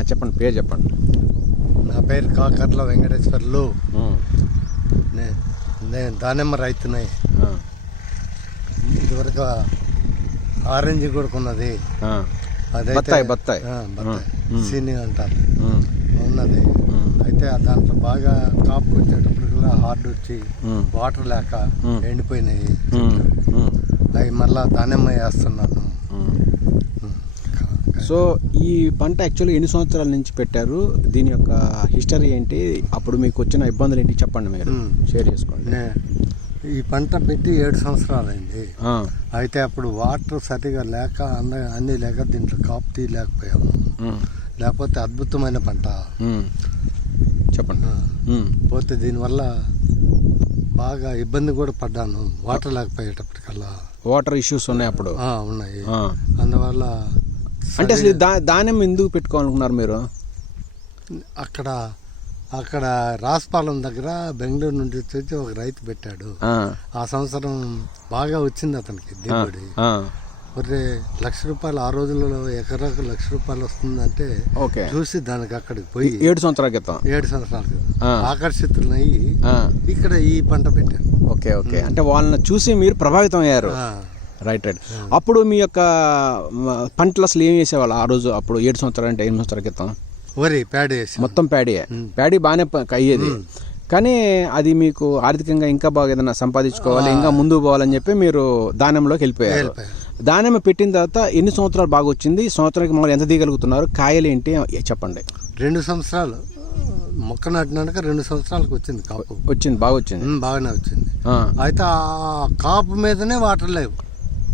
చెప్పండి పేరు చెప్పండి. నా పేరు కాకర్ల వెంకటేశ్వర్లు. నేను దానిమ్మ రైతునై. ఆ, ఇదివరకు ఆరెంజ్ కూడా ఉన్నది. బత్తాయి, బత్తాయి. సీని అంటారు. ఉన్నది. అయితే దాంట్లో బాగా కాపుకి వచ్చేటప్పటికల్లా హార్డ్ వచ్చి వాటర్ లేక. ఎండిపోయినాయి అవి మళ్ళా దానిమ్మ వేస్తున్నాను. సో ఈ పంట యాక్చువల్లీ ఎన్ని సంవత్సరాల నుంచి పెట్టారు? దీని యొక్క హిస్టరీ ఏంటి? అప్పుడు మీకు వచ్చిన ఇబ్బందులు ఏంటి? చెప్పండి మీరు. షేర్ చేసుకోండి. ఈ పంట పెట్టి ఏడు సంవత్సరాలైంది. అయితే అప్పుడు వాటర్ సరిగా లేక అన్న అన్నీ లేక దీంట్లో కాపు తీయలేకపోయాము. లేకపోతే అద్భుతమైన పంట. చెప్పండి. పోతే దీనివల్ల బాగా ఇబ్బంది కూడా పడ్డాను. వాటర్ లేకపోయేటప్పటికల్లా. వాటర్ ఇష్యూస్ ఉన్నాయి అప్పుడు. ఉన్నాయి. అందువల్ల అంటే అసలు దా దానిమ్మ ఎందుకు పెట్టుకోవాలనుకున్నారు మీరు? అక్కడ అక్కడ రాజపాలెం దగ్గర బెంగళూరు నుండి వచ్చి ఒక రైతు పెట్టాడు. ఆ, సంవత్సరం బాగా వచ్చింది అతనికి దిగుబడి. ఒరే లక్ష రూపాయలు ఆ రోజుల్లో ఎకరాకు లక్ష రూపాయలు వస్తుందంటే ఓకే. చూసి దానికి అక్కడికి పోయి ఏడు సంవత్సరాల క్రితం. ఏడు సంవత్సరాల క్రితం. ఆకర్షితులయ్యి ఇక్కడ ఈ పంట పెట్టాను ఓకే ఓకే. అంటే వాళ్ళని చూసి మీరు ప్రభావితం అయ్యారు. రైట్ రైట్ అప్పుడు మీ యొక్క పంటలు అసలు ఏం వేసేవాళ్ళు ఆ రోజు అప్పుడు ఏడు సంవత్సరాలు అంటే ఎనిమిది సంవత్సరాల క్రితం. వరి ప్యాడ్ వేసి. మొత్తం ప్యాడీయే ప్యాడీ బాగానే అయ్యేది. కానీ అది మీకు ఆర్థికంగా ఇంకా బాగా ఏదైనా సంపాదించుకోవాలి ఇంకా ముందుకు పోవాలని చెప్పి మీరు దానంలోకి వెళ్ళిపోయారు. దానిమ్మ పెట్టిన తర్వాత ఎన్ని సంవత్సరాలు బాగా వచ్చింది? సంవత్సరానికి మమ్మల్ని ఎంత తీయగలుగుతున్నారు కాయలు ఏంటి? చెప్పండి. రెండు సంవత్సరాలు. మొక్క నాటినాక రెండు సంవత్సరాలకు వచ్చింది కాపు. వచ్చింది బాగా వచ్చింది. బాగానే వచ్చింది. అయితే ఆ కాపు మీదనే వాటర్ లేవు.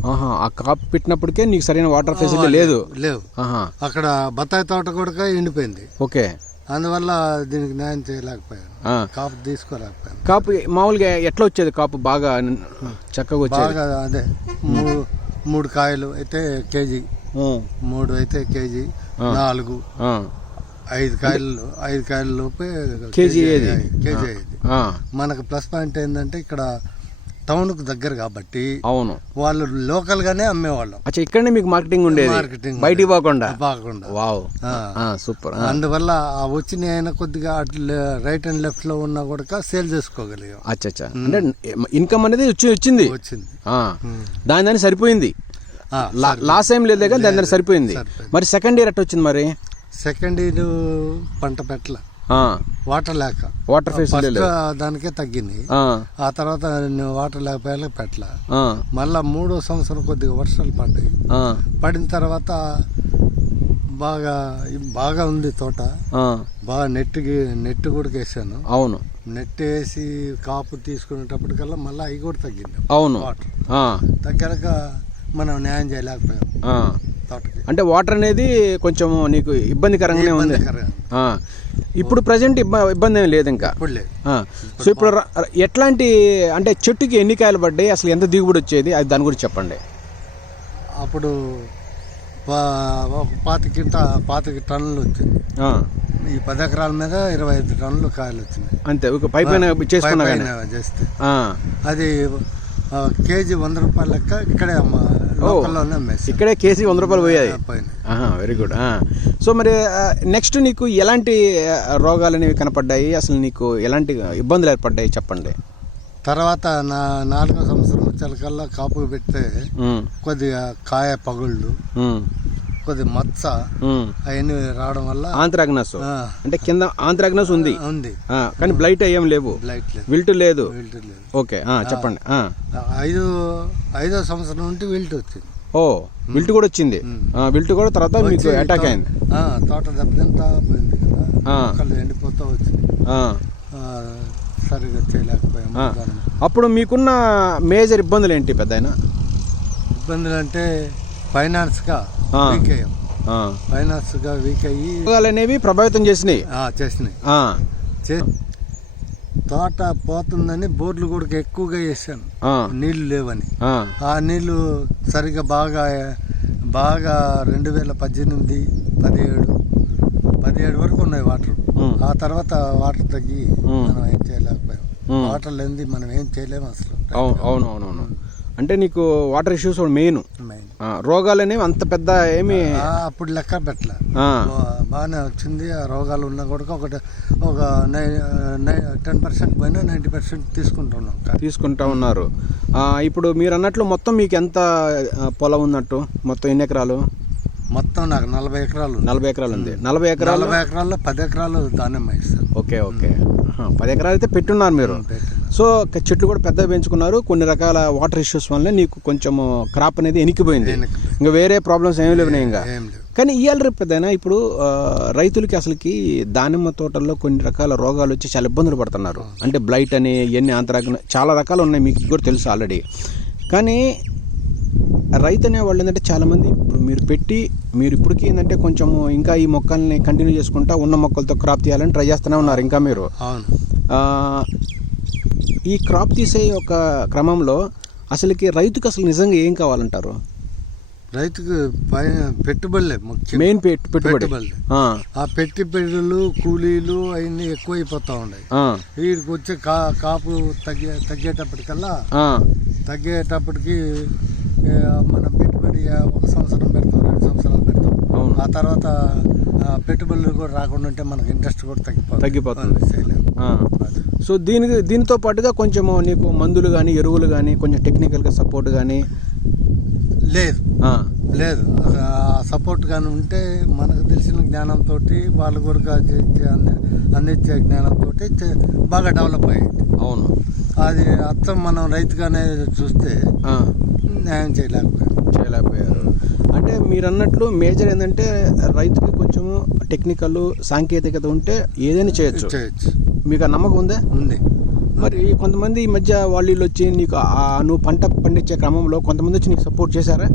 ఆహా, ఆ కాపు పెట్టినప్పటికే నీకు సరైన వాటర్ ఫెసిలిటీ లేదు. లేవు ఆహా, అక్కడ బత్తాయి తోట కూడా ఎండిపోయింది. ఓకే. అందువల్ల దీనికి న్యాయం చేయలేకపోయాను. కాపు తీసుకోలేకపోయాను. కాపు మామూలుగా ఎట్లా వచ్చేది కాపు? బాగా చక్కగా వచ్చేది? బాగా అదే మూడు మూడు కాయలు అయితే కేజీ. మూడు అయితే కేజీ. నాలుగు ఐదు కాయలు ఐదు కాయల లోపే కేజీ? కేజీ అయ్యేది. మనకు ప్లస్ పాయింట్ ఏంటంటే ఇక్కడ టౌన్కు దగ్గర కాబట్టి అవును. వాళ్ళు లోకల్ గానే అమ్మేవాళ్ళం. అచ్చా ఇక్కడనే మీకు మార్కెటింగ్ ఉండేది? మార్కెటింగ్ బయటికి పోకుండా? బాగుండా వావ్. సూపర్. అందువల్ల ఆ వచ్చిన ఆయన కొద్దిగా రైట్ అండ్ లెఫ్ట్లో ఉన్నా కూడా సేల్ చేసుకోగలిగాం. అచ్చా అచ్చా అంటే ఇన్కమ్ అనేది వచ్చి వచ్చింది? వచ్చింది. ఆ. దాని దాన్ని సరిపోయింది? లాస్ ఏం లేదు కానీ దాని దాన్ని సరిపోయింది. మరి సెకండ్ ఇయర్ ఎట్ట వచ్చింది మరి? సెకండ్ ఇయర్ పంట పెట్టల. వాటర్ లేక. వాటర్ ఫెసిలిటీ దానికే తగ్గింది. ఆ, తర్వాత వాటర్ లేకపోయా పెట్టల. మళ్ళా మూడో సంవత్సరం కొద్దిగా వర్షాలు పడ్డాయి. పడిన తర్వాత బాగా బాగా ఉంది తోట. బాగా నెట్కి నెట్ కూడా వేసాను అవును. నెట్ వేసి కాపు తీసుకునేటప్పటికల్లా మళ్ళీ అవి కూడా తగ్గింది. అవును. వాటర్. తగ్గాక మనం న్యాయం చేయలేకపోయాం. తోటకి అంటే వాటర్ అనేది కొంచెం నీకు ఇబ్బందికరంగానే ఉంది. ఆ. ఇప్పుడు ప్రజెంట్ ఇబ్బంది ఏం లేదు ఇంకా ఇప్పుడు లేదు ఆ. సో ఇప్పుడు ర- ఎట్లాంటి అంటే చెట్టుకి ఎన్ని కాయలు పడ్డాయి అసలు ఎంత దిగుబడి వచ్చేది అది దాని గురించి చెప్పండి అప్పుడు పా- ఒక పాతికింట పాతిక టన్నులు వచ్చింది ఆ. ఈ పది ఎకరాల మీద ఇరవై ఐదు టన్నులు కాయలు వచ్చినాయి అంతే ఒక పై పైన చేసుకున్నా కానీ చేస్తే ఆ. అది ఆ, కేజీ వంద రూపాయల లెక్క ఇక్కడే అమ్మ లోకల్లోనే అమ్మేసి ఇక్కడే కేసీ వంద రూపాయలు పోయాయి. పోయినాయి. వెరీ గుడ్ సో మరి నెక్స్ట్ నీకు ఎలాంటి రోగాలు అనేవి కనపడ్డాయి? అసలు నీకు ఎలాంటి ఇబ్బందులు ఏర్పడ్డాయి చెప్పండి. తర్వాత నా నాలుగో సంవత్సరం వచ్చేకల్లా కాపు పెడితే కొద్దిగా కాయ పగుళ్ళు కొద్ది మచ్చ ఉమ్. అవన్నీ రావడం వల్ల ఆంత్రాగ్నస్. అంటే కింద ఆంత్రాగ్నస్ ఉంది. ఉంది. కానీ బ్లైట్ ఏం లేవు. బ్లైట్ లేదు. విల్ట్ లేదు. ఓకే చెప్పండి. ఐదు ఐదో సంవత్సరం నుండి విల్ట్ వచ్చింది. ఓ విల్ట్ కూడా వచ్చింది. విల్ట్ కూడా తర్వాత మీకు అటాక్ అయింది. తోట దెబ్బతింటా పోయింది కదా. ఎండిపోతా వచ్చింది. సరిగా చేయలేకపోయాము. దాని అప్పుడు మీకున్న మేజర్ ఇబ్బందులు ఏంటి పెద్ద ఇబ్బందులు అంటే ఫైనాన్స్గా. వీక్ అయ్యాం. ఫైనాన్స్గా వీక్ అయ్యి అనేవి ప్రభావితం చేసినాయి. చేసినాయి. తోట పోతుందని బోర్లు కూడా ఎక్కువగా వేసాను నీళ్ళు లేవని. ఆ, నీళ్ళు సరిగా బాగా బాగా రెండు వేల పద్దెనిమిది పదిహేడు పదిహేడు వరకు ఉన్నాయి వాటర్. ఆ తర్వాత వాటర్ తగ్గి. మనం ఏం చేయలేకపోయాం. వాటర్ లేనిది మనం ఏం చేయలేము అసలు. అవును అవును అవును అంటే నీకు వాటర్ ఇష్యూస్ మెయిన్ రోగాలు అనేవి అంత పెద్ద ఏమి అప్పుడు లెక్క పెట్టలే. బాగానే వచ్చింది. ఆ రోగాలు ఉన్నా కూడా ఒకటి ఒక టెన్ పర్సెంట్ పోయినా నైంటీ పర్సెంట్ తీసుకుంటున్నాం. తీసుకుంటా ఉన్నారు. ఇప్పుడు మీరు అన్నట్లు మొత్తం మీకు ఎంత పొలం ఉన్నట్టు? మొత్తం ఎన్ని ఎకరాలు? మొత్తం నాకు నలభై ఎకరాలు. నలభై ఎకరాలు ఉంది. నలభై ఎకరాలు? నలభై ఎకరాల్లో పది ఎకరాలు దానిమ్మ ఇస్తాను ఓకే ఓకే. పది ఎకరాలు అయితే పెట్టున్నారు మీరు. సో చెట్లు కూడా పెద్దగా పెంచుకున్నారు. కొన్ని రకాల వాటర్ ఇష్యూస్ వల్ల నీకు కొంచెం క్రాప్ అనేది ఎనికిపోయింది. ఇంకా వేరే ప్రాబ్లమ్స్ ఏమీ లేవు ఇంకా. కానీ ఇవాళ రేపు పెద్దయినా ఇప్పుడు రైతులకి అసలుకి దానిమ్మ తోటల్లో కొన్ని రకాల రోగాలు వచ్చి చాలా ఇబ్బందులు పడుతున్నారు. అంటే బ్లైట్ అని ఇవన్నీ అంతరకం చాలా రకాలు ఉన్నాయి మీకు కూడా తెలుసు ఆల్రెడీ కానీ రైతు అనే వాళ్ళు ఏంటంటే చాలామంది ఇప్పుడు మీరు పెట్టి మీరు ఇప్పటికీ ఏంటంటే కొంచెము ఇంకా ఈ మొక్కల్ని కంటిన్యూ చేసుకుంటా ఉన్న మొక్కలతో క్రాప్ తీయాలని ట్రై చేస్తూనే ఉన్నారు ఇంకా మీరు. ఈ క్రాప్ తీసే ఒక క్రమంలో అసలుకి రైతుకి అసలు నిజంగా ఏం కావాలంటారు? రైతుకు పెట్టుబడులే ముఖ్యం మెయిన్ పెట్టు పెట్టుబడి. ఆ, పెట్టుబడులు కూలీలు అవన్నీ ఎక్కువైపోతా ఉన్నాయి. ఆ, వీడికి వచ్చే కా కాపు తగ్గే తగ్గేటప్పటికల్లా తగ్గేటప్పటికి మనం పెట్టుబడి ఒక సంవత్సరం పెడతాం రెండు సంవత్సరాలు పెడతాం. అవును. ఆ తర్వాత పెట్టుబడులు కూడా రాకుండా ఉంటే మనకి ఇంట్రెస్ట్ కూడా తగ్గిపోతుంది. తగ్గిపోతుంది. సో దీనికి దీనితో పాటుగా కొంచెము నీకు మందులు కానీ ఎరువులు కానీ కొంచెం టెక్నికల్గా సపోర్ట్ కానీ లేదు. లేదు. సపోర్ట్ కానీ ఉంటే మనకు తెలిసిన జ్ఞానంతో వాళ్ళు కూడా అందించే జ్ఞానంతో బాగా డెవలప్ అయ్యింది. అవును. అది అర్థం మనం రైతుగానే చూస్తే న్యాయం చేయలేకపోయాం. చేయలేకపోయారు. అంటే మీరు అన్నట్లు మేజర్ ఏంటంటే రైతుకి కొంచెము టెక్నికల్ సాంకేతికత ఉంటే ఏదైనా చేయొచ్చు. చేయొచ్చు. మీకు ఆ నమ్మకం ఉందా? ఉంది. మరి కొంతమంది ఈ మధ్య వాళ్ళు వీళ్ళు వచ్చి నీకు ఆ నువ్వు పంట పండించే క్రమంలో కొంతమంది వచ్చి నీకు సపోర్ట్ చేశారా?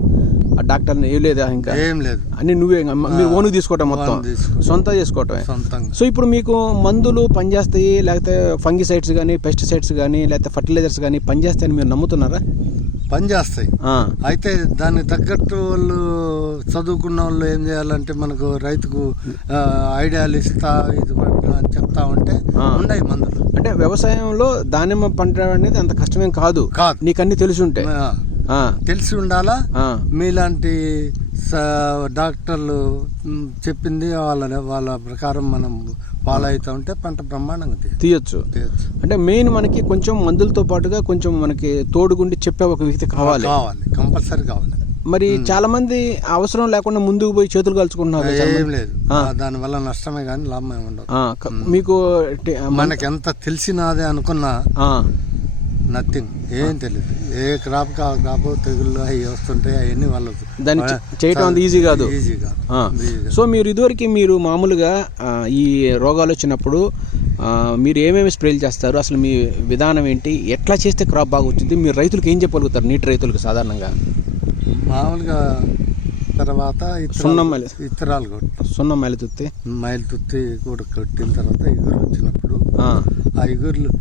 ఆ డాక్టర్ని ఏం లేదా ఇంకా? ఏం లేదు. అన్ని నువ్వే ఇంకా మీరు ఓను తీసుకోవటం మొత్తం. ఓన్ తీసుకోవటం. సొంత చేసుకోవటమే. సొంతంగా. సో ఇప్పుడు మీకు మందులు పనిచేస్తాయి లేకపోతే ఫంగిసైడ్స్ కానీ పెస్టిసైడ్స్ కానీ లేకపోతే ఫర్టిలైజర్స్ కానీ పనిచేస్తాయని మీరు నమ్ముతున్నారా? పని చేస్తాయి ఆ, అయితే దానికి తగ్గట్టు వాళ్ళు చదువుకున్న వాళ్ళు ఏం చేయాలంటే మనకు రైతుకు ఐడియాలు ఇస్తా ఇది చెప్తా ఉంటే. ఉన్నాయి మందులు. అంటే వ్యవసాయంలో దానిమ్మ పంట అనేది అంత కష్టమేం కాదు. కాదు. నీకు అన్ని తెలిసి ఉంటాయి తెలిసి ఉండాలా? మీలాంటి డాక్టర్లు చెప్పింది వాళ్ళ వాళ్ళ ప్రకారం మనం ఫాలో అవుతా ఉంటే పంట బ్రహ్మాండంగా తీయొచ్చు. తీయొచ్చు. అంటే మెయిన్ మనకి కొంచెం మందులతో పాటుగా కొంచెం మనకి తోడుగుండి చెప్పే ఒక వ్యక్తి కావాలి. కావాలి. కంపల్సరీ కావాలి. మరి చాలా మంది అవసరం లేకుండా ముందుకు పోయి చేతులు కలుచుకుంటున్నారు ఏం. లేదు. ఆ. దాని వల్ల నష్టమే కానీ లాభం ఏమి ఉండదు మీకు మనకి ఎంత తెలిసినదే అనుకున్నా నథింగ్ ఏం తెలియదు ఏ క్రాప్ కా క్రాప్ తెగుళ్ళు అవి వస్తుంటాయి అవన్నీ వాళ్ళు దాన్ని చేయటం అంత ఈజీ కాదు. ఈజీ కాదు. సో మీరు ఇదివరకు మీరు మామూలుగా ఈ రోగాలు వచ్చినప్పుడు మీరు ఏమేమి స్ప్రేలు చేస్తారు? అసలు మీ విధానం ఏంటి? ఎట్లా చేస్తే క్రాప్ బాగా వచ్చింది? మీరు రైతులకు ఏం చెప్పగలుగుతారు? నీటి రైతులకు సాధారణంగా. మామూలుగా తర్వాత సున్నం మైలు. ఇత్తనాలు కొట్టి సున్నం మైలుతుత్తి. మైలు తుత్తి కూడా కొట్టిన తర్వాత ఇగురు వచ్చినప్పుడు ఆ, ఆ ఇగురులు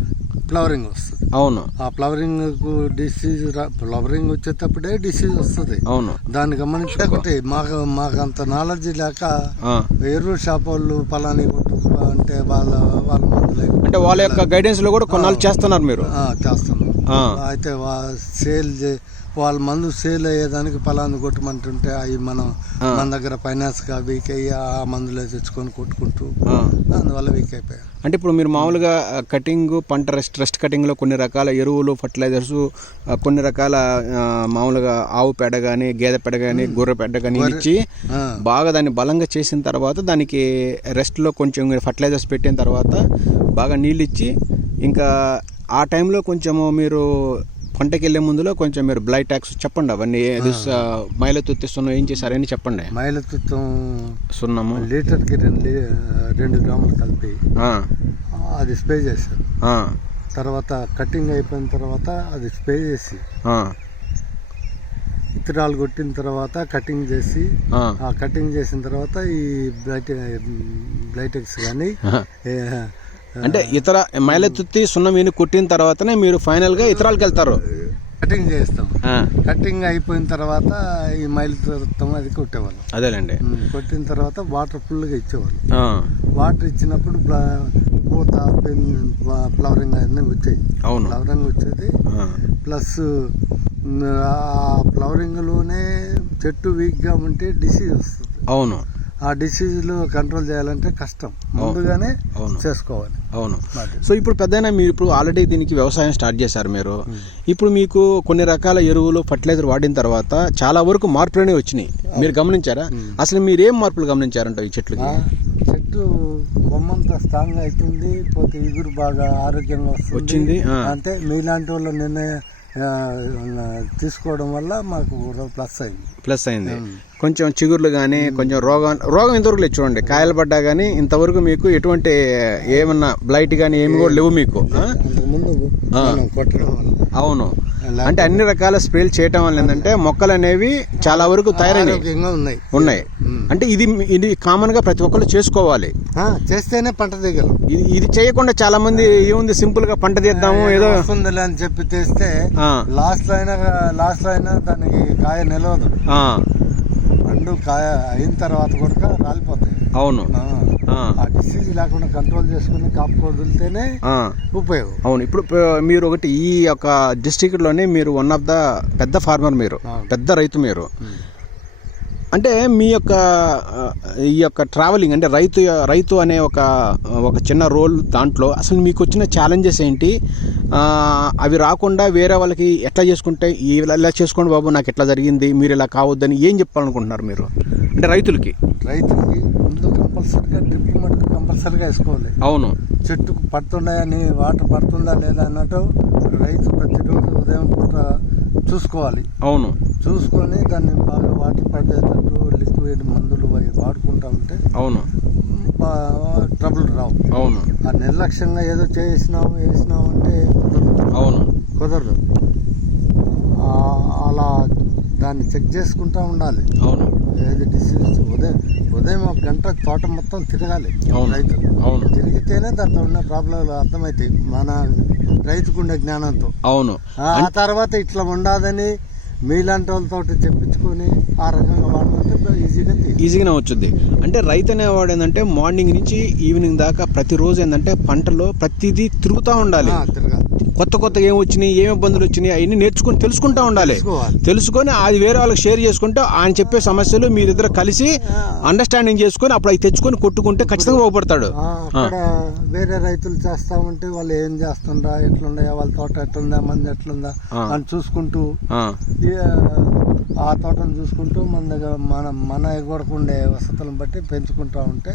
ఫ్లవరింగ్ వస్తుంది. అవును. ఆ ఫ్లవరింగ్కు డిసీజ్ ఫ్లవరింగ్ వచ్చేటప్పుడే డిసీజ్ వస్తుంది. అవును. దాన్ని గమనించి ఒకటి మాకు మాకు అంత నాలెడ్జ్ లేక. ఎరువు షాప్ వాళ్ళు పలాని కొట్టు అంటే వాళ్ళ వాళ్ళ మందులే. అంటే వాళ్ళ యొక్క గైడెన్స్లో కూడా కొన్నాళ్ళు చేస్తున్నారు మీరు. ఆ, చేస్తున్నాం ఆ. అయితే సేల్ చే వాళ్ళ మందు సేల్ అయ్యేదానికి పలాను కొట్టమంటుంటే అవి మనం. మన దగ్గర ఫైనాన్స్గా వీక్ అయ్యి ఆ మందులే తెచ్చుకొని కొట్టుకుంటూ. అందువల్ల వీక్ అయిపోయాం అంటే ఇప్పుడు మీరు మామూలుగా కటింగ్ పంట రెస్ట్ రెస్ట్ కటింగ్లో కొన్ని రకాల ఎరువులు ఫర్టిలైజర్స్ కొన్ని రకాల మామూలుగా ఆవు పేడ కానీ గేదె పేడ కానీ గొర్రె పేడ కానీ ఇచ్చి. బాగా దాన్ని బలంగా చేసిన తర్వాత దానికి రెస్ట్లో కొంచెం ఫర్టిలైజర్స్ పెట్టిన తర్వాత బాగా నీళ్ళు ఇచ్చి ఇంకా ఆ టైంలో కొంచెము మీరు పంటకి వెళ్ళే ముందులో కొంచెం మీరు బ్లైట్ ట్యాక్స్ చెప్పండి అవన్నీ. మైల తుత్తిస్తున్నాం ఏం చేశారు? అని చెప్పండి? మైలతత్వం సున్నము. లీటర్కి రెండు రెండు గ్రాములు కలిపి అది స్ప్రే చేశాను ఆ, తర్వాత కటింగ్ అయిపోయిన తర్వాత అది స్ప్రే చేసి ఆ, ఇత్తనాలు కొట్టిన తర్వాత కటింగ్ చేసి ఆ. కటింగ్ చేసిన తర్వాత ఈ బ్లైట్ బ్లైటెక్స్ కానీ. అంటే ఇతర మైలెత్తుత్తి సున్నం ఈని కుట్టిన తర్వాతనే మీరు ఫైనల్గా ఇతరాలకు వెళ్తారు. కటింగ్ చేస్తాం. కటింగ్ అయిపోయిన తర్వాత ఈ మైలు తత్వం అది కొట్టేవాళ్ళం. అదేలేండి. కొట్టిన తర్వాత వాటర్ ఫుల్గా ఇచ్చేవాళ్ళం. వాటర్ ఇచ్చినప్పుడు పూత ఫ్లవరింగ్ అన్నీ వచ్చాయి. అవును. ఫ్లవరింగ్ వచ్చేది. ప్లస్ ఆ ఫ్లవరింగ్లోనే చెట్టు వీక్గా ఉంటే డిసీజ్ వస్తుంది. అవును. ఆ డిసీజ్లు కంట్రోల్ చేయాలంటే కష్టం. ముందుగానే అవును. చేసుకోవాలి. అవును. సో ఇప్పుడు పెద్దయినా మీరు ఇప్పుడు ఆల్రెడీ దీనికి వ్యవసాయం స్టార్ట్ చేశారు మీరు. ఇప్పుడు మీకు కొన్ని రకాల ఎరువులు ఫర్టిలైజర్ వాడిన తర్వాత చాలా వరకు మార్పులనే వచ్చినాయి. మీరు గమనించారా? అసలు మీరు ఏం మార్పులు గమనించారంట ఈ చెట్లకి? ఆ, చెట్టు కొమ్మంతా స్ట్రాంగ్ అవుతుంది పోతే ఇగురు బాగా ఆరోగ్యంగా వచ్చింది. అంటే మీలాంటి వాళ్ళు నిర్ణయం తీసుకోవడం వల్ల మాకు ప్లస్ అయింది. ప్లస్ అయింది. కొంచెం చిగుర్లు కానీ కొంచెం రోగం రోగం ఇంతవరకు లేదు చూడండి. కాయలు పడ్డా కానీ ఇంతవరకు మీకు ఎటువంటి ఏమన్నా బ్లైట్ కానీ ఏమి కూడా లేవు మీకు. అవును. అంటే అన్ని రకాల స్ప్రేలు చేయటం వల్ల ఏంటంటే మొక్కలు అనేవి చాలా వరకు ఆరోగ్యంగా ఉన్నాయి. అంటే ఇది ఇది కామన్గా ప్రతి ఒక్కరు చేసుకోవాలి. చేస్తేనే పంట దిగలం. ఇది చేయకుండా చాలా మంది ఏముంది సింపుల్గా పంట తీద్దాము ఏదో అని చెప్పి తెస్తే లాస్ట్లో అయినా లాస్ట్లో అయినా దానికి కాయ నిలవదు. పండు కాయ అయిన తర్వాత కూడా రాలిపోతాయి. అవును. ఆ, డిసీజ్ లేకుండా కంట్రోల్ చేసుకుని కాపు వదిలితేనే. ఉపయోగం. అవును. ఇప్పుడు మీరు ఒకటి ఈ యొక్క డిస్టిక్లోనే మీరు వన్ ఆఫ్ ద పెద్ద ఫార్మర్ మీరు. పెద్ద రైతు మీరు. అంటే మీ యొక్క ఈ యొక్క ట్రావెలింగ్ అంటే రైతు రైతు అనే ఒక ఒక చిన్న రోల్ దాంట్లో అసలు మీకు వచ్చిన ఛాలెంజెస్ ఏంటి? అవి రాకుండా వేరే వాళ్ళకి ఎట్లా చేసుకుంటే ఇలా చేసుకోండి బాబు నాకు ఎట్లా జరిగింది మీరు ఇలా కావద్దని ఏం చెప్పాలనుకుంటున్నారు మీరు? అంటే రైతులకి. రైతుకి ముందు కంపల్సరిగా డ్రిప్ మటుకు కంపల్సరిగా వేసుకోవాలి. అవును. చెట్టుకు పడుతున్నాయని వాటర్ పడుతుందా లేదా అన్నట్టు రైతు ప్రతిరోజు ఉదయం పూట చూసుకోవాలి. అవును. చూసుకొని దాన్ని బాగా వాటర్ పడేటట్టు లిక్విడ్ మందులు అవి వాడుకుంటా ఉంటే అవును. ట్రబుల్ రావు. అవును. ఆ నిర్లక్ష్యంగా ఏదో చేసినాం వేసినాం అంటే కుదరదు. అవును. కుదరదు. అలా దాన్ని చెక్ చేసుకుంటా ఉండాలి. అవును. ఏది డిసీజ్ ఉదయం ఉదయం ఒక గంట తోట మొత్తం తిరగాలి అవును. రైతు అవును. తిరిగితేనే దాంట్లో ఉన్న ప్రాబ్లంలు అర్థమవుతాయి మన రైతుకుండే జ్ఞానంతో. అవును. ఆ తర్వాత ఇట్లా ఉండదని మీలాంటి వాళ్ళతో చెప్పించుకొని ఆ రకంగా వాడుకుంటే ఈజీగా. ఈజీగానే వచ్చుద్ది. అంటే రైతు అనేవాడు ఏంటంటే మార్నింగ్ నుంచి ఈవినింగ్ దాకా ప్రతిరోజు ఏంటంటే పంటలో ప్రతిదీ తిరుగుతూ ఉండాలి. కొత్త కొత్త ఏం వచ్చినాయి ఏం ఇబ్బందులు వచ్చినాయి అవన్నీ నేర్చుకుని తెలుసుకుంటా ఉండాలి. తెలుసుకొని అది వేరే వాళ్ళకి షేర్ చేసుకుంటే ఆయన చెప్పే సమస్యలు మీరిద్దరు కలిసి అండర్స్టాండింగ్ చేసుకొని అప్పుడు అవి తెచ్చుకొని కొట్టుకుంటే ఖచ్చితంగా బాగుపడతాడు. వేరే రైతులు చేస్తా ఉంటే వాళ్ళు ఏం చేస్తుండ్రా ఎట్లుందా వాళ్ళ తోట ఎట్లుందా మంది ఎట్లుందా. అని చూసుకుంటూ ఆ, తోటను చూసుకుంటూ మన దగ్గర మన మన ఎగొడకుండే వసతులను బట్టి పెంచుకుంటా ఉంటే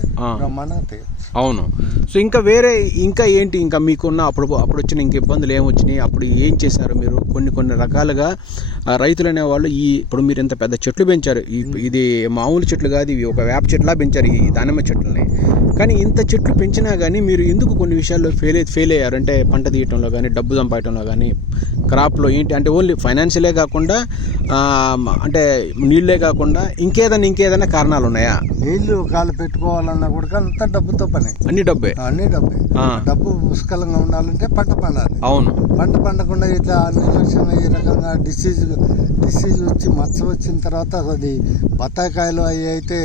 తీయచ్చు అవును. సో ఇంకా వేరే ఇంకా ఏంటి ఇంకా మీకున్న అప్పుడు అప్పుడు వచ్చిన ఇంక ఇబ్బందులు ఏమొచ్చినాయి? అప్పుడు ఏం చేశారు మీరు? కొన్ని కొన్ని రకాలుగా రైతులు అనేవాళ్ళు ఈ ఇప్పుడు మీరు ఇంత పెద్ద చెట్లు పెంచారు. ఇది మామూలు చెట్లు కాదు ఇవి ఒక వేప చెట్లా పెంచారు ఈ దానిమ్మ చెట్లని. కానీ ఇంత చెట్లు పెంచినా కానీ మీరు ఎందుకు కొన్ని విషయాల్లో ఫెయిల్ ఫెయిల్ అయ్యారు? అంటే పంట తీయటంలో కానీ డబ్బు సంపాదటంలో కానీ క్రాప్లో ఏంటి? అంటే ఓన్లీ ఫైనాన్షియలే కాకుండా అంటే నీళ్ళే కాకుండా ఇంకేదైనా ఇంకేదైనా కారణాలు ఉన్నాయా? నీళ్ళు కాలు పెట్టుకోవాలన్నా కూడా అంతా డబ్బుతో పని. అన్ని డబ్బే? అన్ని డబ్బే. డబ్బు పుష్కలంగా ఉండాలంటే పంట పండాలి. అవును. పంట పండకుండా ఇట్లా నిర్లక్ష్యంగా ఈ రకంగా డిసీజ్ డిసీజ్ వచ్చి మచ్చ వచ్చిన తర్వాత అది బత్తాయికాయలు అవి అయితే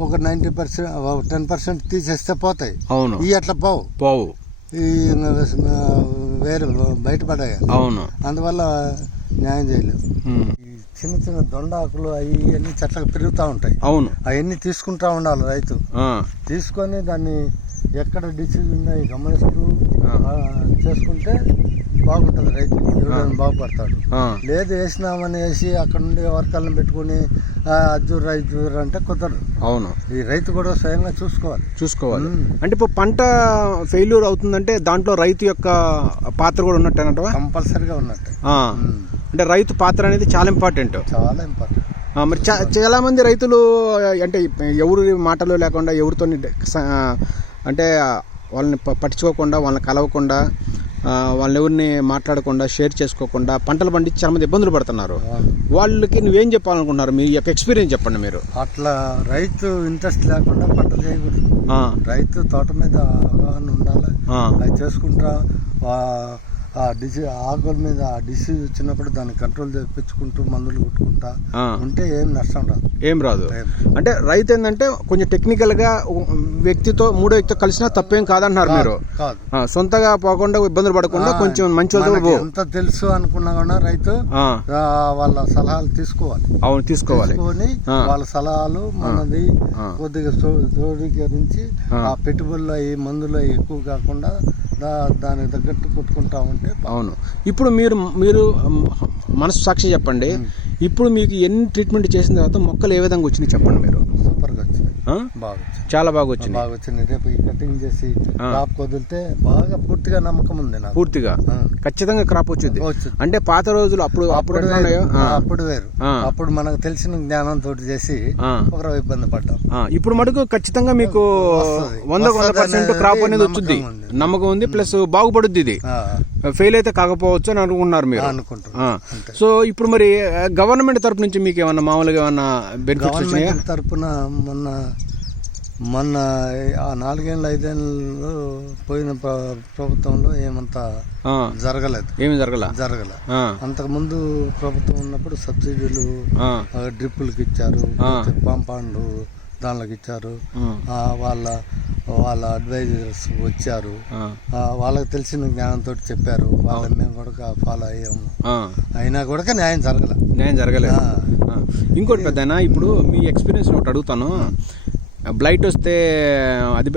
ఒక నైంటీ పర్సెంట్ టెన్ పర్సెంట్ తీసేస్తే పోతాయి. అవును. ఇవి అట్లా పోవు. పోవు. ఈ వేరే బయటపడాయి. అవును. అందువల్ల న్యాయం. ఈ చిన్న చిన్న దొండాకులు అవి అన్ని చెట్లకు పెరుగుతూ ఉంటాయి. అవును. అవన్నీ తీసుకుంటా ఉండాలి రైతు. తీసుకొని దాన్ని ఎక్కడ డిసీజ్ ఉన్నాయి గమనిస్తూ చేసుకుంటే బాగుంటుంది రైతు బాగుపడతాడు. లేదు వేసినామని వేసి అక్కడ నుండి వర్కర్లను పెట్టుకొని అజ్జూరు రైతు అంటే కుదరదు. అవును. ఈ రైతు కూడా స్వయంగా చూసుకోవాలి. చూసుకోవాలి. అంటే ఇప్పుడు పంట ఫెయిల్యూర్ అవుతుందంటే దాంట్లో రైతు యొక్క పాత్ర కూడా ఉన్నట్టేనంటవా? కంపల్సరిగా ఉన్నట్టు. అంటే రైతు పాత్ర అనేది చాలా ఇంపార్టెంట్ చాలా ఇంపార్టెంట్ మరి చా- చాలా మంది రైతులు అంటే ఎవరి మాటలు లేకుండా ఎవరితో అంటే వాళ్ళని పట్టించుకోకుండా వాళ్ళని కలవకుండా ఎవరిని మాట్లాడకుండా షేర్ చేసుకోకుండా పంటలు పండించి చాలా మంది ఇబ్బందులు పడుతున్నారు. వాళ్ళకి నువ్వేం చెప్పాలనుకుంటున్నారు? మీ యొక్క ఎక్స్పీరియన్స్ చెప్పండి మీరు. అట్లా రైతు ఇంట్రెస్ట్ లేకుండా పంట చేయకూడదు. రైతు తోట మీద అవగాహన ఉండాలి. అది చేసుకుంటా ఆ డిసీ ఆకుల మీద ఆ డిసీజ్ వచ్చినప్పుడు దాన్ని కంట్రోల్ చేయించుకుంటూ మందులు కొట్టుకుంటా. ఉంటే ఏం నష్టం రాదు ఏం రాదు. అంటే రైతు ఏంటంటే కొంచెం టెక్నికల్గా వ్యక్తితో మూడో వ్యక్తితో కలిసినా తప్పేం కాదంటున్నారు మీరు కాదు సొంతగా పోకుండా ఇబ్బందులు పడకుండా కొంచెం మంచి. ఎంత తెలుసు అనుకున్నా కూడా రైతు వాళ్ళ సలహాలు తీసుకోవాలి అవును తీసుకోవాలి. వాళ్ళ సలహాలు మనది. కొద్దిగా దృఢీకరించి ఆ. పెట్టుబడులు అవి మందులు అవి ఎక్కువ కాకుండా దానికి తగ్గట్టు కొట్టుకుంటా ఉంటే అవును. ఇప్పుడు మీరు మీరు మనసు సాక్షి చెప్పండి. ఇప్పుడు మీకు ఎన్ని ట్రీట్మెంట్ చేసిన తర్వాత మొక్కలు ఏ విధంగా వచ్చినాయి చెప్పండి మీరు? సూపర్గా వచ్చినాయి. ఆ? బాగా చాలా బాగా వచ్చినాయి. బాగా వచ్చినాయి. రేపు ఈ కటింగ్ చేసి. టాప్ వదిలితే బాగా పూర్తిగా నమ్మకం ఉంది నాకు. పూర్తిగా. ఖచ్చితంగా క్రాప్ వచ్చింది. వచ్చింది. అంటే పాత రోజులు అప్పుడు అప్పుడు అప్పుడు వేరు. అప్పుడు వేరు. ఆ. అప్పుడు మనకు తెలిసిన జ్ఞానంతో చేసి ఆ. ఒకరు ఇబ్బంది పడ్డాం. ఇప్పుడు మటుకు ఖచ్చితంగా మీకు. వంద వంద పర్సెంట్ క్రాప్ అనేది వచ్చింది. నమ్మకం ఉంది ప్లస్ బాగుపడుద్ది ఇది. ఫెయిల్ అయితే కాకపోవచ్చు అని అనుకున్నారు మీరు. అనుకుంటున్నాం. ఆ. అంతే. సో ఇప్పుడు మరి గవర్నమెంట్ తరపు నుంచి మీకు ఏమన్నా మామూలుగా ఏమన్నా బెనిఫిట్స్ వచ్చినాయా? తరపున మొన్న మొన్న ఆ నాలుగేళ్ళు ఐదేళ్ళు పోయిన ప్ర- ప్రభుత్వంలో ఏమంతా జరగలేదు. ఏమీ జరగల? జరగలే. అంతకుముందు ప్రభుత్వం ఉన్నప్పుడు సబ్సిడీలు డ్రిప్పులకి ఇచ్చారు ఆ. దానిలోకి ఇచ్చారు వాళ్ళ వాళ్ళ అడ్వైజర్స్ వచ్చారు. వాళ్ళకి తెలిసిన జ్ఞానంతో చెప్పారు. వాళ్ళ మేము కూడా ఫాలో అయ్యాము. అయినా కూడా న్యాయం జరగల. న్యాయం జరగలేదు. ఇంకోటి పెద్దనా ఇప్పుడు మీ ఎక్స్పీరియన్స్ ఒకటి అడుగుతాను. బ్లైట్ వస్తే అది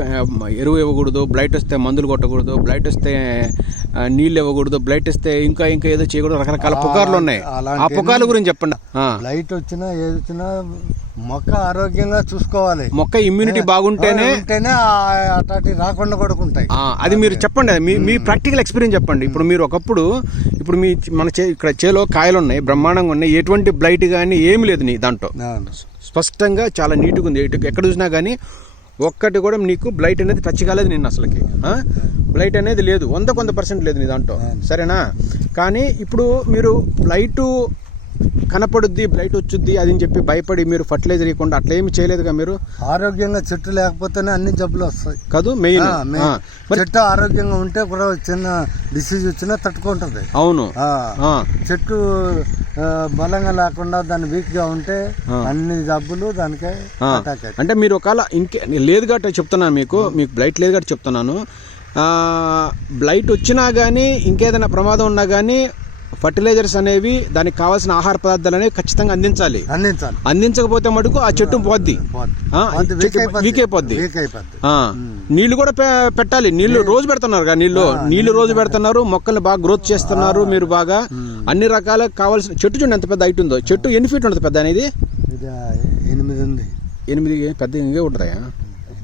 ఎరువు ఇవ్వకూడదు బ్లైట్ వస్తే మందులు కొట్టకూడదు బ్లైట్ వస్తే నీళ్ళు ఇవ్వకూడదు బ్లైట్ వస్తే ఇంకా ఇంకా ఏదో చేయకూడదు రకరకాల పుకార్లు ఉన్నాయి. ఆ పుకార్ల గురించి చెప్పండి. లైట్ వచ్చినా ఏది వచ్చినా మొక్క ఆరోగ్యంగా చూసుకోవాలి. మొక్క ఇమ్యూనిటీ బాగుంటేనే ఉంటేనే అట్లాంటి రాకుండా పడుకుంటాయి. ఆ, అది మీరు చెప్పండి అది మీ మీ ప్రాక్టికల్ ఎక్స్పీరియన్స్ చెప్పండి. ఇప్పుడు మీరు ఒకప్పుడు ఇప్పుడు మీ మన చే ఇక్కడ చేలో కాయలు ఉన్నాయి బ్రహ్మాండంగా ఉన్నాయి ఎటువంటి బ్లైట్ కానీ ఏమి లేదు నీ దాంట్లో. స్పష్టంగా చాలా నీట్గా ఉంది. ఎటు ఎక్కడ చూసినా కానీ ఒక్కటి కూడా నీకు బ్లైట్ అనేది టచ్ కాలేదు నేను అసలుకి? బ్లైట్ అనేది లేదు. వంద కొంత పర్సెంట్ లేదు నీ దాంట్లో. సరేనా? కానీ ఇప్పుడు మీరు బ్లైట్ కనపడుద్ది బ్లైట్ వచ్చుద్ది అది అని చెప్పి భయపడి మీరు ఫర్టిలైజర్ ఇవ్వకుండా అట్లా ఏమి చేయలేదుగా మీరు? ఆరోగ్యంగా చెట్టు లేకపోతేనే అన్ని జబ్బులు వస్తాయి. కాదు మెయిన్ చెట్టు ఆరోగ్యంగా ఉంటే కూడా చిన్న డిసీజ్ వచ్చినా తట్టుకుంటది. అవును. చెట్టు బలంగా లేకుండా దాన్ని వీక్గా ఉంటే అన్ని జబ్బులు దానికే అంటే మీరు ఒకవేళ ఇంకే లేదు కాబట్టి చెప్తున్నాను మీకు మీకు బ్లైట్ లేదు కాబట్టి చెప్తున్నాను. బ్లైట్ వచ్చినా కానీ ఇంకేదైనా ప్రమాదం ఉన్నా కానీ ఫర్టిలైజర్స్ అనేవి దానికి కావాల్సిన ఆహార పదార్థాలు అనేవి ఖచ్చితంగా అందించాలి. అందించాలి. అందించకపోతే మటుకు ఆ చెట్టు పోద్ది. పోద్ది. పోద్ది, వీక్ అయిపోద్ది. ఆ, నీళ్ళు కూడా పెట్టాలి. నీళ్ళు రోజు పెడుతున్నారు నీళ్ళు. నీళ్ళు రోజు పెడుతున్నారు. మొక్కల్ని బాగా గ్రోత్ చేస్తున్నారు మీరు బాగా. అన్ని రకాల కావాల్సిన చెట్టు చూడండి ఎంత పెద్ద హైట్ ఉందో. చెట్టు ఎన్ని ఫీట్ ఉంటుంది పెద్ద అనేది? ఎనిమిది ఉంది. ఎనిమిది పెద్ద ఇంకే ఉంటుందా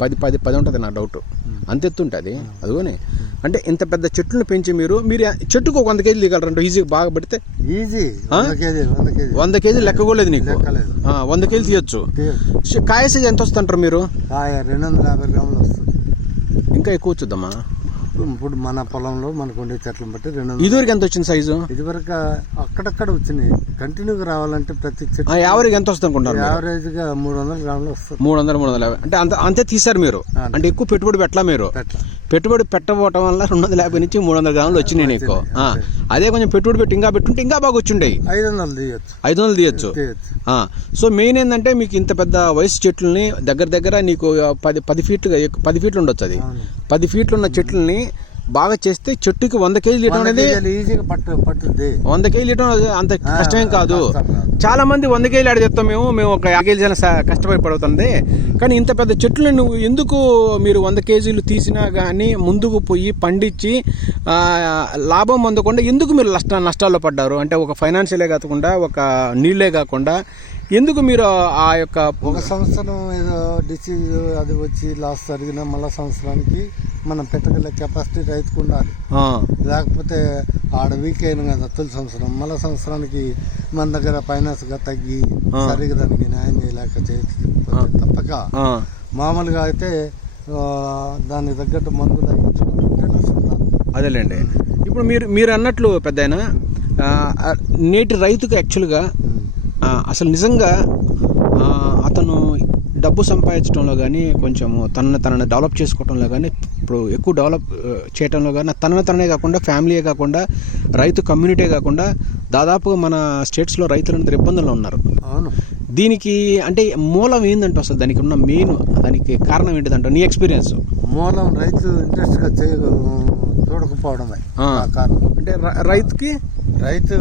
పది పది పది ఉంటుంది నా డౌట్. అంత ఎత్తు ఉంటుంది. అదిగోని. అంటే ఇంత పెద్ద చెట్లను పెంచి మీరు మీరు చెట్టుకు ఒక వంద కేజీలు దిగలరంట ఈజీగా బాగా పడితే? ఈజీ. వంద కేజీ వంద కేజీ వంద కేజీలు లెక్క కూడా నీకు. వంద కేజీలు తీయొచ్చు. కాయ సైజ్ ఎంత వస్తుంటారు మీరు? రెండు వందల యాభై గ్రాములు వస్తుంది. ఇంకా ఎక్కువ వచ్చుద్దమ్మా. ఇప్పుడు మన పొలంలో మనకు ఉండే చెట్లను బట్టి రెండు ఇదివరకు ఎంత వచ్చింది సైజు ఇదివరకు అక్కడక్కడ వచ్చినాయి. కంటిన్యూగా రావాలంటే ప్రతి చెట్టు ఆ, యావరేజ్ ఎంత వస్తుంది అనుకుంటారు? యావరేజ్గా మూడు వందల గ్రాములు వస్తుంది. మూడు వందలు మూడు వందల యాభై. అంటే అంత అంతే తీశారు మీరు. అంటే ఎక్కువ పెట్టుబడి పెట్టలా మీరు? పెట్టుబడి పెట్టబోవటం వల్ల రెండు వందల యాభై నుంచి మూడు వందల గ్రాములు వచ్చినాయి నీకు. అదే కొంచెం పెట్టుబడి పెట్టి ఇంకా పెట్టుంటే ఇంకా బాగా వచ్చిండేవి ఐదు వందలు తీయచ్చు. ఐదు వందలు తీయచ్చు. సో మెయిన్ ఏంటంటే మీకు ఇంత పెద్ద వయసు చెట్లని దగ్గర దగ్గర నీకు పది పది ఫీట్లు పది ఫీట్లు ఉండొచ్చు అది. పది ఫీట్లు ఉన్న చెట్లని బాగా చేస్తే చెట్టుకి వంద కేజీలు ఇవ్వడం అనేది ఈజీగా పట్టు పట్టుద్ది. వంద కేజీలు ఇవ్వడం అది అంత కష్టమేం కాదు. చాలా మంది వంద కేజీలు ఆడిస్తాం మేము మేము ఒక యాభై కేజీలు కష్టపడి పడుతుంది. కానీ ఇంత పెద్ద చెట్లు నువ్వు ఎందుకు మీరు వంద కేజీలు తీసినా కానీ ముందుకు పోయి పండించి లాభం పొందకుండా ఎందుకు మీరు నష్ట నష్టాల్లో పడ్డారు? అంటే ఒక ఫైనాన్షియలే కాకుండా ఒక నీళ్ళే కాకుండా ఎందుకు మీరు ఆ యొక్క ఒక సంవత్సరం ఏదో డిసీజ్ అది వచ్చి లాస్ జరిగిన మళ్ళా సంవత్సరానికి మనం పెట్టగల కెపాసిటీ రైతుకు ఉండాలి. లేకపోతే ఆడ వీక్ అయిన కదా తొలి సంవత్సరం. మళ్ళా సంవత్సరానికి మన దగ్గర ఫైనాన్స్గా తగ్గి సరిగ్గా దానికి న్యాయం చేయలేక తప్పక మామూలుగా అయితే ఆ, దానికి తగ్గట్టు మందులు తగ్గించుకుంటుంటే నష్టం. అదేలేండి. ఇప్పుడు మీరు మీరు అన్నట్లు పెద్ద నేటి రైతుకు యాక్చువల్గా అసలు నిజంగా అతను డబ్బు సంపాదించడంలో కానీ కొంచెము తనని తనని డెవలప్ చేసుకోవడంలో కానీ ఇప్పుడు ఎక్కువ డెవలప్ చేయడంలో కానీ తనని తననే కాకుండా ఫ్యామిలీయే కాకుండా రైతు కమ్యూనిటీ కాకుండా దాదాపుగా మన స్టేట్స్లో రైతులందరూ ఇబ్బందుల్లో ఉన్నారు. అవును. దీనికి అంటే మూలం ఏందంటే అసలు దానికి ఉన్న మెయిన్ దానికి కారణం ఏంటిదంటే నీ ఎక్స్పీరియన్స్. మూలం రైతు ఇంట్రెస్ట్గా చేయ కారణం. అంటే రైతుకి రైతు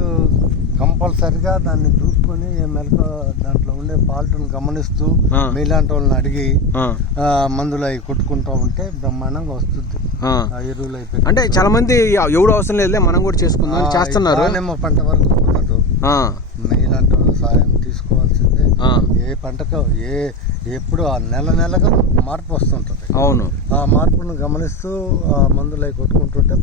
కంపల్సరిగా దాన్ని చూసుకొని మెలకు దాంట్లో ఉండే ఫాల్ట్ను గమనిస్తూ. మీలాంటి వాళ్ళని అడిగి మందులు అవి కొట్టుకుంటూ ఉంటే బ్రహ్మాండంగా వస్తుంది. ఎరువులు అయిపోయి అంటే చాలా మంది ఎవడు అవసరం లేదులే మనం కూడా చేసుకుందాం చేస్తున్నారు. పంట వరకు కుదరదు ఆ, మీలాంటి వాళ్ళ సాయం తీసుకోవాల్సిందే ఆ, ఏ పంటకు ఏ ఎప్పుడు ఆ నెల నెలకు మార్పు వస్తుంటుంది. అవును. ఆ మార్పును గమనిస్తూ ఆ మందులు అవి కొట్టుకుంటుంటే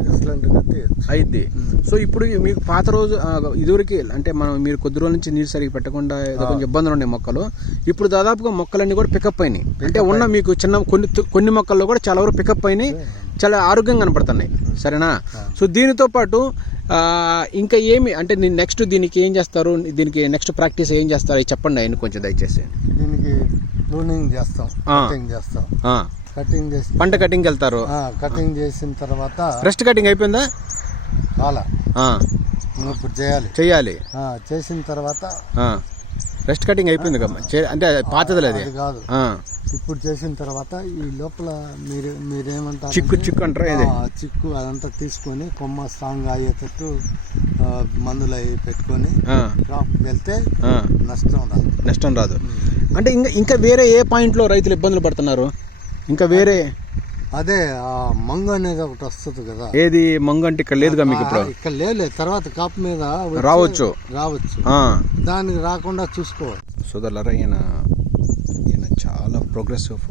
ఎక్సలెంట్గా తీయచ్చు. అయిద్ది. సో ఇప్పుడు మీకు పాత రోజు ఇదివరకు అంటే మనం మీరు కొద్ది రోజుల నుంచి నీరు సరిగ్గా పెట్టకుండా ఏదో కొంచెం ఇబ్బందులు ఉన్నాయి మొక్కలు ఇప్పుడు దాదాపుగా మొక్కలన్నీ కూడా పికప్ అయినాయి. అంటే ఉన్న మీకు చిన్న కొన్ని కొన్ని మొక్కల్లో కూడా చాలా వరకు పికప్ అయినాయి. చాలా ఆరోగ్యంగా కనపడుతున్నాయి. సరేనా? సో దీనితో పాటు ఇంకా ఏమి అంటే నేను నెక్స్ట్ దీనికి ఏం చేస్తారు? దీనికి నెక్స్ట్ ప్రాక్టీస్ ఏం చేస్తారు? చెప్పండి ఆయన కొంచెం దయచేసి. దీనికి ప్రూనింగ్ చేస్తాం. కటింగ్ చేస్తాం. కటింగ్ చేసి పంట కటింగ్కి వెళ్తారు. కటింగ్ చేసిన తర్వాత రెస్ట్ కటింగ్ అయిపోయిందా? కాల. ఆ, ఇప్పుడు చేయాలి. చెయ్యాలి ఆ, చేసిన తర్వాత రెస్ట్ కటింగ్ అయిపోయింది అంటే పాతది అది. కాదు. ఇప్పుడు చేసిన తర్వాత ఈ లోపల మీరు మీరేమంటారు చిక్కు చిక్కు అంటారా చిక్కు అదంతా తీసుకొని కొమ్మ స్ట్రాంగ్ అయ్యేటట్టు మందులు అవి పెట్టుకొని క్రాప్ వెళ్తే నష్టం రాదు. నష్టం రాదు. అంటే ఇంకా ఇంకా వేరే ఏ పాయింట్లో రైతులు ఇబ్బందులు పడుతున్నారు? ఇంకా వేరే అదే ఆ మంగు అనేది ఒకటి వస్తుంది కదా. ఏది? మంగు అంటే ఇక్కడ లేదుగా మీకు ఇప్పుడు? ఇక్కడ లేలే తర్వాత కాపు మీద వచ్చి రావచ్చు. రావచ్చు. దానికి రాకుండా చూసుకోవాలి సోదరులారా ఈయన ఈయన చాలా ప్రోగ్రెసివ్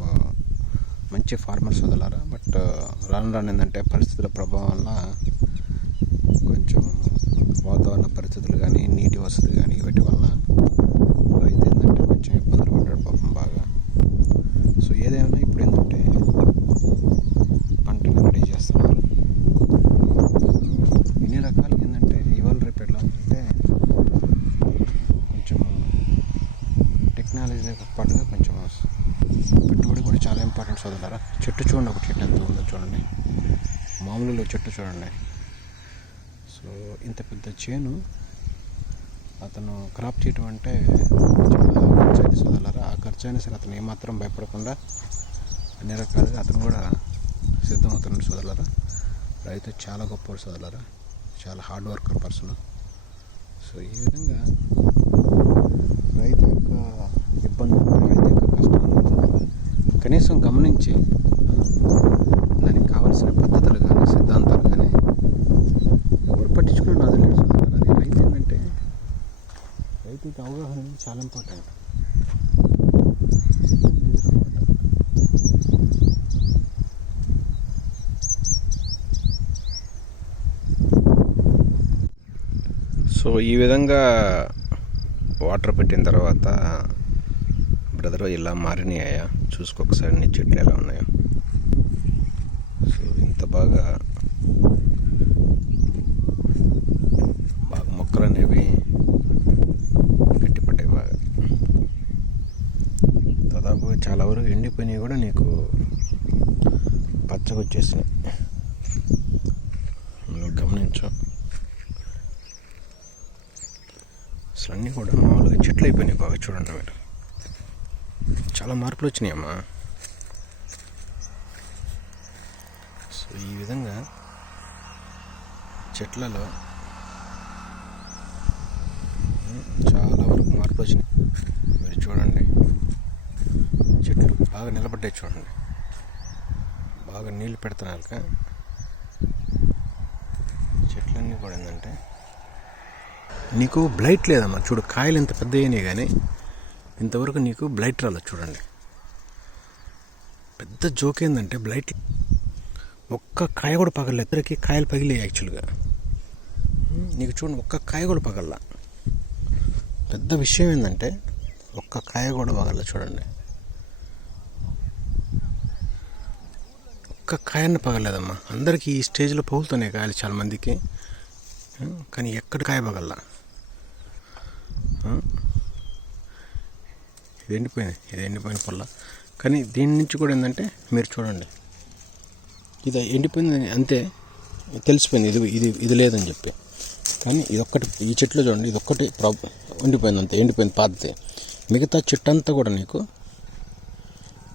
మంచి ఫార్మర్ సోదరులారా. బట్ రాను రాను ఏంటంటే పరిస్థితుల ప్రభావం వల్ల కొంచెం వాతావరణ పరిస్థితులు కానీ నీటి వసతి కానీ వీటి వల్ల రైతు ఏంటంటే కొంచెం ఇబ్బందులు పడ్డాడు పాపం బాగా సో ఏదేమైనా ఇప్పుడు ఏంటంటే పంటను రెడీ చేస్తున్నారు ఇన్ని రకాలుగా ఏంటంటే ఇవాళ రేపు ఎట్లా అంటే కొంచెం టెక్నాలజీతో పాటుగా కొంచెం పెట్టుబడి కూడా చాలా ఇంపార్టెంట్ చదువుతారా చెట్టు చూడండి ఒక చెట్టు ఎంత ఉందో చూడండి మామూలులో చెట్టు చూడండి. సో ఇంత పెద్ద చేను అతను క్రాప్ చేయడం అంటే చాలా ఖర్చు అయితే ఆ ఖర్చు అయినా సరే అతను ఏమాత్రం భయపడకుండా అన్ని రకాలుగా అతను కూడా సిద్ధమవుతున్నాడు చదవలరా రైతు చాలా గొప్ప చదవలరా చాలా హార్డ్ వర్కర్ పర్సన్ సో ఈ విధంగా రైతు యొక్క ఇబ్బంది రైతు యొక్క కష్టాన్ని కనీసం గమనించి దానికి కావాల్సిన పద్ధతులు కానీ సిద్ధాంతాలు కానీ ఎవరు పట్టించుకుని నాది లేదు అది రైతు ఏంటంటే రైతుకి అవగాహన అనేది చాలా ఇంపార్టెంట్. సో ఈ విధంగా వాటర్ పెట్టిన తర్వాత బ్రదర్ ఇలా మారినాయా? చూసుకోకసారి నీ చెట్లు ఎలా ఉన్నాయో. ఎంత బాగా బాగా మొక్కలు అనేవి గట్టిపడ్డాయి బాగా. దాదాపు చాలా వరకు ఎండిపోయినవి కూడా నీకు పచ్చగా వచ్చేసినాయి నువ్వు అసలు అన్నీ కూడా మామూలుగా చెట్లు అయిపోయినాయి బాగా చూడండి మీరు. చాలా మార్పులు వచ్చినాయమ్మా అమ్మా సో ఈ విధంగా చెట్లలో చాలా వరకు మార్పు వచ్చినాయి. మీరు చూడండి. చెట్లు బాగా నిలబడ్డాయి చూడండి. బాగా నీళ్ళు పెడుతున్నారు చెట్లన్నీ కూడా ఏంటంటే నీకు బ్లైట్ లేదమ్మా. చూడు కాయలు ఇంత పెద్ద అయినాయి కానీ ఇంతవరకు నీకు బ్లైట్ రాలేదు చూడండి. పెద్ద జోక్ ఏంటంటే బ్లైట్ ఒక్క కాయ కూడా పగలలేదు. ఇద్దరికి కాయలు పగిలాయి యాక్చువల్గా నీకు చూడండి ఒక్క కాయ కూడా పగల పెద్ద విషయం ఏంటంటే ఒక్క కాయ కూడా పగల చూడండి. ఒక్క కాయన్న పగలేదమ్మా. అందరికీ ఈ స్టేజ్లో పగులుతున్నాయి కాయలు చాలా మందికి. కానీ ఎక్కడ కాయ పగల ఇది ఎండిపోయింది. ఇది ఎండిపోయిన పొల్ల. కానీ దీని నుంచి కూడా ఏంటంటే మీరు చూడండి. ఇది ఎండిపోయింది అంతే తెలిసిపోయింది ఇది ఇది ఇది లేదని చెప్పి. కానీ ఇది ఒక్కటి ఈ చెట్లు చూడండి ఇది ఒక్కటి ప్రాబ్లం ఎండిపోయింది అంతే ఎండిపోయింది పాతది. మిగతా చెట్టు అంతా కూడా నీకు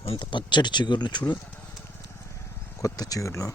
అంత పచ్చటి చిగుర్లు చూడు కొత్త చిగుర్లు.